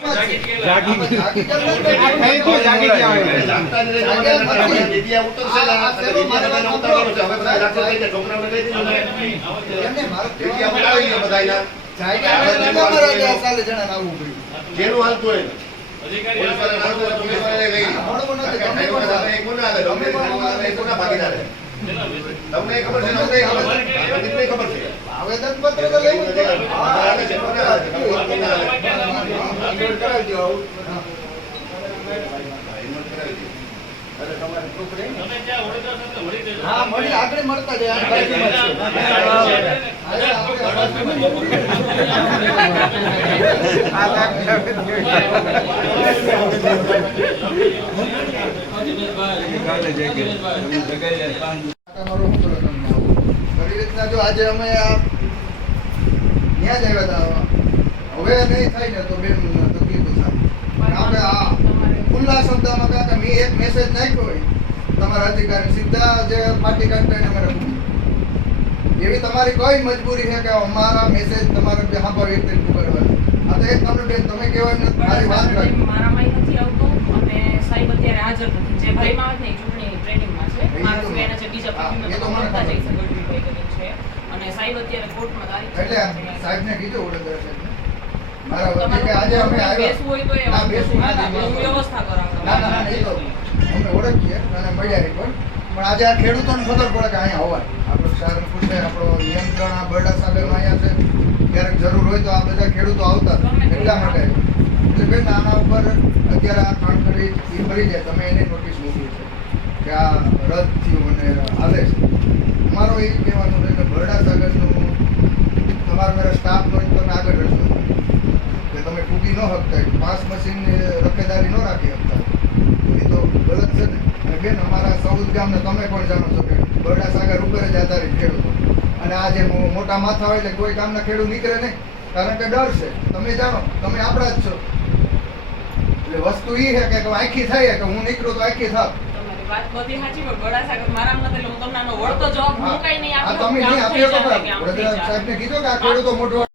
જાગી થઈ ગયું જાગી ગયા હોય જાગતા જ રહેજો. હવે મીડિયા ઉતરશે ને, આ એટલે મીડિયા બધાને ઉતારવાનું છે. હવે બધા રાખો કઈ દે, છોકરાઓને કહી દેજો ને. એમને મારો મીડિયા બતાવી દે બધાયના. જાગ્યા વગર ન મારા ત્યાં ચાલે જણાને આવવું પડ્યું. જેનું હાલતું હોય કોના કોના? તમને ખબર છે ને અમને ખબર છે અમને ખબર તો લેવું જ પડે. કોના હાલે છે? કોના હાલે છે? કોના હાલે છે? આગળ કરાવજો આવું. હા. અને તમારી proof રહી ને? હા મળી આગળ મળતા રીતના જો આજે અમે આ ત્યાં જ આવ્યા હતા હવે નહીં થાય ને તો બેન તકલીફ થાય આપણે આ ખુલ્લા શબ્દમાં મેં એક મેસેજ નાખ્યો હોય તમારા અધિકારી સીધા જે પાર્ટી કાઢતા અમારે એવી તમારી કઈ મજબૂરી છે કે અમારા મેસેજ તમારે બે હાંભા વ્યક્તિ કરવા આ તો એક તમને બેન તમે કહેવાય ને મારી વાત રાખી મારામાં નથી આવતો. અને સાહેબ અત્યારે હાજર નથી. જે ભાઈમાં આવે ને ચૂંટણી ટ્રેનિંગમાં છે. મારા સિવાયના જે બીજા હા, મને મળતા જઈ છે. છે અને સાહેબ અત્યારે કોર્ટમાં તારીખ એટલે સાહેબને કીધું વડોદરા પણ. આજે આ ખેડૂતોને ખબર પડે કે અહીંયા હોવાય આપણો સારંગપુર છે આપણો નિયંત્રણ આ બરડા સાગરમાં અહીંયા છે. ક્યારેક જરૂર હોય તો આ બધા ખેડૂતો આવતા એટલા માટે. એટલે બેન આના ઉપર અત્યારે આ કરી એ ફરી જાય. તમે એને નોટિસ મોકલી છે કે આ રદ થયું અને હાલે છે. અમારો એ કહેવાનું છે કે બરડા સાગરનું તમારા મારા સ્ટાફ હોય તો તમે આગળ રહેશો કે તમે ટૂંકી ન હકતા પાસ મશીન રખેદારી ન રાખી શકતા. એ તો ગલત છે ને. અને બેન અમારા સૌદ ગામને તમે પણ જાણો છો કે બરડા સાગર ઉપર જ આધારિત ખેડૂતો. અને આ જે મોટા માથા હોય એટલે કોઈ ગામના ખેડૂત નીકળે નહીં. કારણ કે ડર છે. તમે જાણો તમે આપણા જ છો. એટલે વસ્તુ એ છે કે આખી થાય કે હું નીકળું તો આખી થાવ. તમે કીધું કે આ ખેડૂતો મોટો